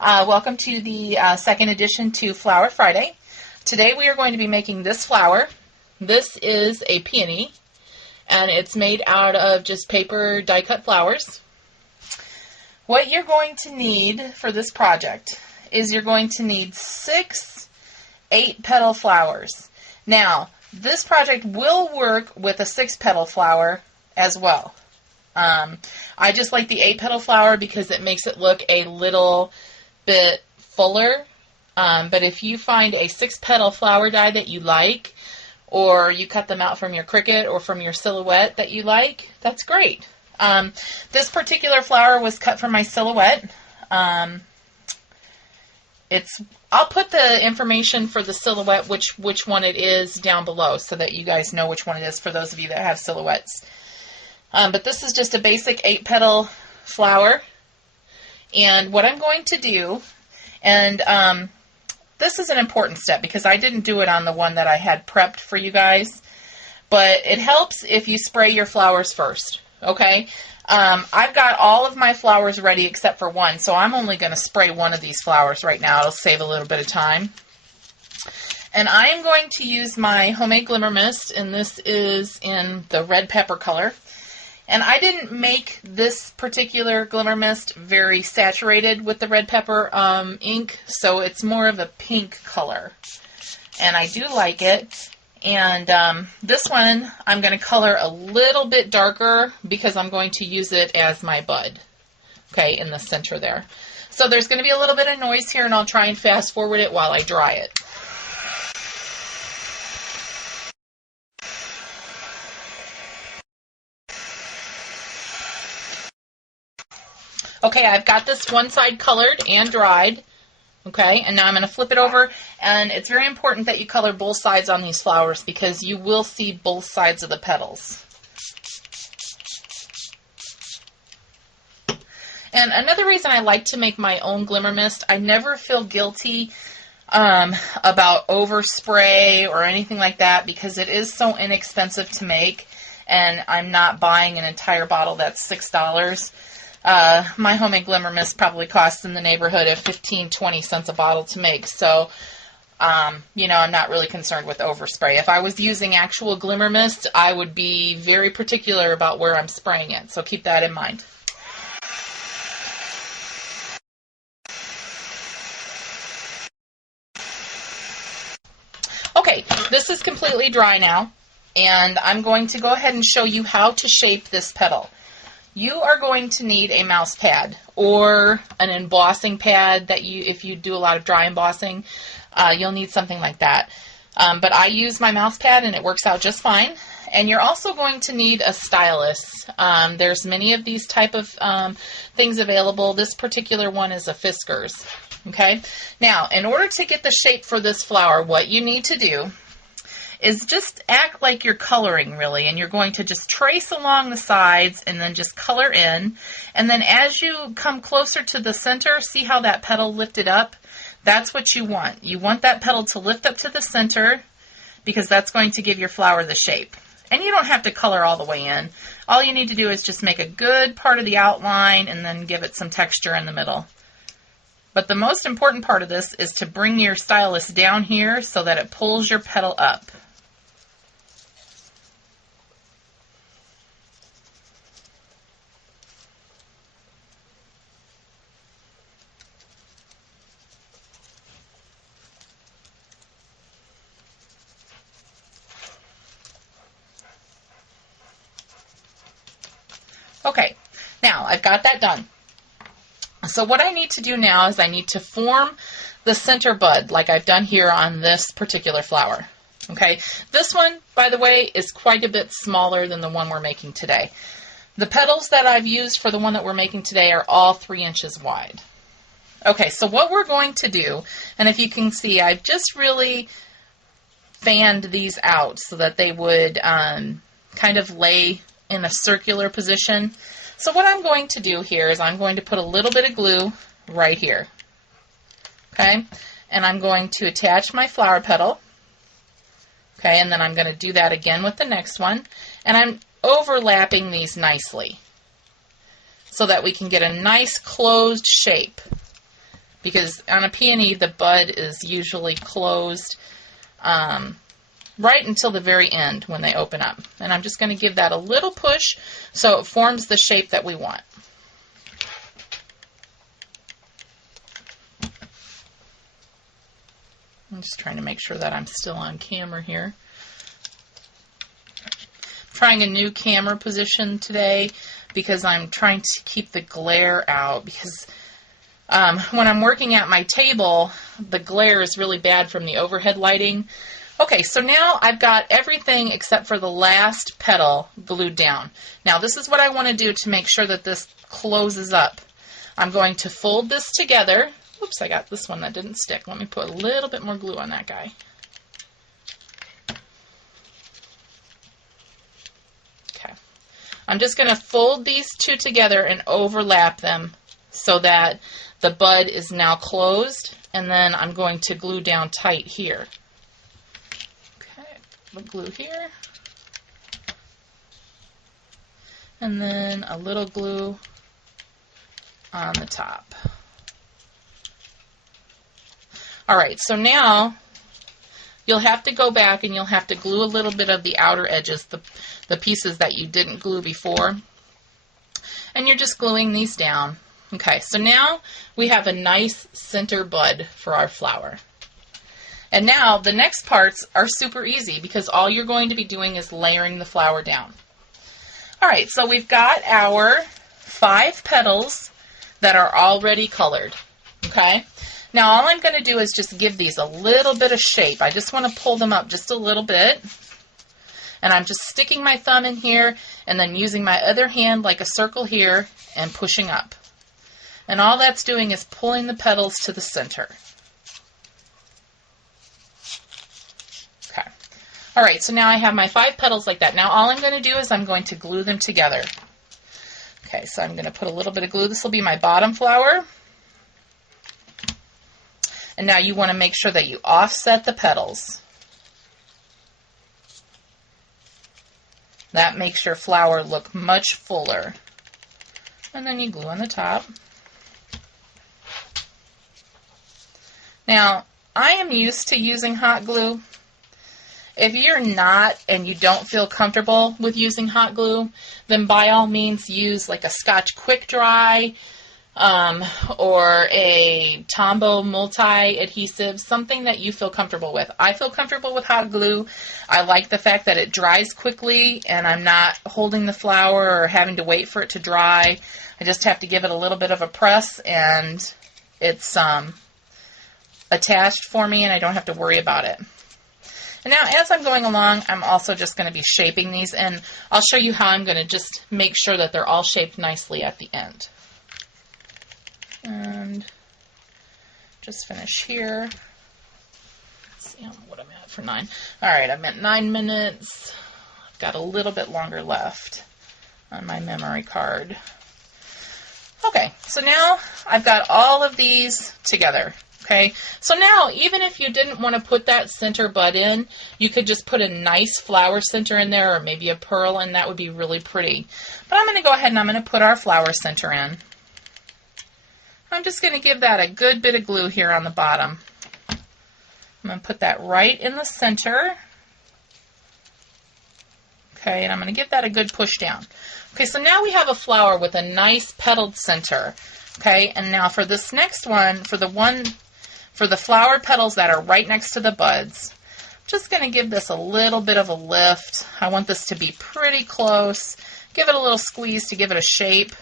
Welcome to the second edition to Flower Friday. Today we are going to be making this flower. This is a peony, and it's made out of just paper die-cut flowers. What you're going to need for this project is you're going to need 6 8-petal flowers. Now, this project will work with a 6-petal flower as well. I just like the 8-petal flower because it makes it look a little bit fuller. But if you find a 6-petal flower die that you like, or you cut them out from your Cricut or from your Silhouette that you like, that's great. This particular flower was cut from my Silhouette. I'll put the information for the Silhouette, which one it is, down below so that you guys know which one it is for those of you that have Silhouettes. But this is just a basic 8-petal flower. And what I'm going to do, and this is an important step because I didn't do it on the one that I had prepped for you guys, but it helps if you spray your flowers first, okay? I've got all of my flowers ready except for one, so I'm only going to spray one of these flowers right now. It'll save a little bit of time. And I am going to use my homemade glimmer mist, and this is in the red pepper color. And I didn't make this particular glimmer mist very saturated with the red pepper ink, so it's more of a pink color. And I do like it. And this one I'm going to color a little bit darker because I'm going to use it as my bud, okay, in the center there. So there's going to be a little bit of noise here, and I'll try and fast forward it while I dry it. Okay, I've got this one side colored and dried, okay, and now I'm going to flip it over, and it's very important that you color both sides on these flowers because you will see both sides of the petals. And another reason I like to make my own glimmer mist, I never feel guilty about overspray or anything like that because it is so inexpensive to make, and I'm not buying an entire bottle that's $6. My homemade glimmer mist probably costs in the neighborhood of 15-20 cents a bottle to make. So, you know, I'm not really concerned with overspray. If I was using actual glimmer mist, I would be very particular about where I'm spraying it. So keep that in mind. Okay, this is completely dry now, and I'm going to go ahead and show you how to shape this petal. You are going to need a mouse pad or an embossing pad that if you do a lot of dry embossing, you'll need something like that. But I use my mouse pad and it works out just fine. And you're also going to need a stylus. There's many of these type of things available. This particular one is a Fiskars. Okay. Now, in order to get the shape for this flower, what you need to do is just act like you're coloring, really, and you're going to just trace along the sides and then just color in. And then as you come closer to the center, see how that petal lifted up? That's what you want. You want that petal to lift up to the center because that's going to give your flower the shape. And you don't have to color all the way in. All you need to do is just make a good part of the outline and then give it some texture in the middle. But the most important part of this is to bring your stylus down here so that it pulls your petal up. Okay, now I've got that done. So what I need to do now is I need to form the center bud like I've done here on this particular flower. Okay, this one, by the way, is quite a bit smaller than the one we're making today. The petals that I've used for the one that we're making today are all 3 inches wide. Okay, so what we're going to do, and if you can see, I've just really fanned these out so that they would kind of lay in a circular position. So what I'm going to do here is I'm going to put a little bit of glue right here. Okay, and I'm going to attach my flower petal. Okay, and then I'm going to do that again with the next one. And I'm overlapping these nicely so that we can get a nice closed shape. because on a peony, the bud is usually closed right until the very end when they open up. And I'm just going to give that a little push so it forms the shape that we want. I'm just trying to make sure that I'm still on camera here. Trying a new camera position today because I'm trying to keep the glare out, because when I'm working at my table, the glare is really bad from the overhead lighting. Okay, so now I've got everything except for the last petal glued down. Now this is what I want to do to make sure that this closes up. I'm going to fold this together. Oops, I got this one that didn't stick. Let me put a little bit more glue on that guy. Okay. I'm just going to fold these two together and overlap them so that the bud is now closed, and then I'm going to glue down tight here. Okay, put glue here. And then a little glue on the top. All right, so now you'll have to go back and you'll have to glue a little bit of the outer edges, the pieces that you didn't glue before. And you're just gluing these down. Okay, so now we have a nice center bud for our flower. And now the next parts are super easy because all you're going to be doing is layering the flower down. All right, so we've got our 5 petals that are already colored. Okay. Now all I'm going to do is just give these a little bit of shape. I just want to pull them up just a little bit. And I'm just sticking my thumb in here and then using my other hand like a circle here and pushing up. And all that's doing is pulling the petals to the center. Okay. All right, so now I have my 5 petals like that. Now all I'm going to do is I'm going to glue them together. Okay, so I'm going to put a little bit of glue. This will be my bottom flower. And now you want to make sure that you offset the petals. That makes your flower look much fuller. And then you glue on the top. Now, I am used to using hot glue. If you're not and you don't feel comfortable with using hot glue, then by all means use like a Scotch Quick Dry or a Tombow multi-adhesive, something that you feel comfortable with. I feel comfortable with hot glue. I like the fact that it dries quickly and I'm not holding the flower or having to wait for it to dry. I just have to give it a little bit of a press and it's attached for me and I don't have to worry about it. And now as I'm going along, I'm also just going to be shaping these, and I'll show you how I'm going to just make sure that they're all shaped nicely at the end. And just finish here. Let's see what I'm at for 9. All right, I'm at 9 minutes. I've got a little bit longer left on my memory card. Okay, so now I've got all of these together. Okay, so now even if you didn't want to put that center bud in, you could just put a nice flower center in there or maybe a pearl, and that would be really pretty. But I'm going to go ahead and I'm going to put our flower center in. I'm just going to give that a good bit of glue here on the bottom. I'm going to put that right in the center. Okay, and I'm going to give that a good push down. Okay, so now we have a flower with a nice petaled center. Okay, and now for this next one, for the flower petals that are right next to the buds, I'm just going to give this a little bit of a lift. I want this to be pretty close. Give it a little squeeze to give it a shape.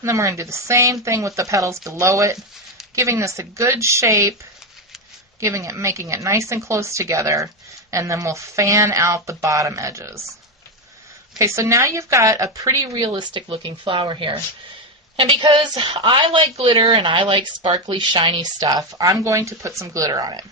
And then we're going to do the same thing with the petals below it, giving this a good shape, making it nice and close together, and then we'll fan out the bottom edges. Okay, so now you've got a pretty realistic looking flower here. And because I like glitter and I like sparkly, shiny stuff, I'm going to put some glitter on it.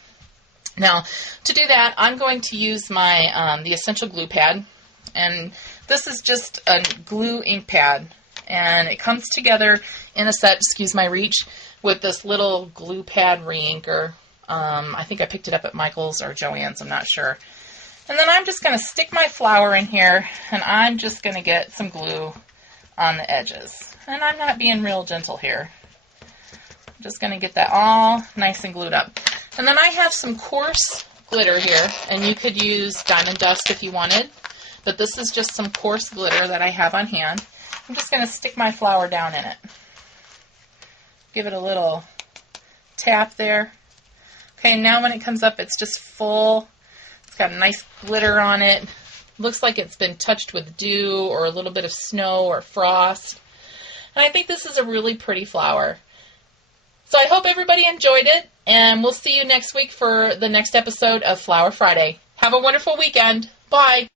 Now, to do that, I'm going to use my the Essential Glue Pad. And this is just a glue ink pad. And it comes together in a set, excuse my reach, with this little glue pad re-inker. I think I picked it up at Michael's or Joann's, I'm not sure. And then I'm just going to stick my flower in here, and I'm just going to get some glue on the edges. And I'm not being real gentle here. I'm just going to get that all nice and glued up. And then I have some coarse glitter here, and you could use diamond dust if you wanted, but this is just some coarse glitter that I have on hand. I'm just going to stick my flower down in it. Give it a little tap there. Okay, now when it comes up, it's just full. It's got a nice glitter on it. Looks like it's been touched with dew or a little bit of snow or frost. And I think this is a really pretty flower. So I hope everybody enjoyed it, and we'll see you next week for the next episode of Flower Friday. Have a wonderful weekend. Bye.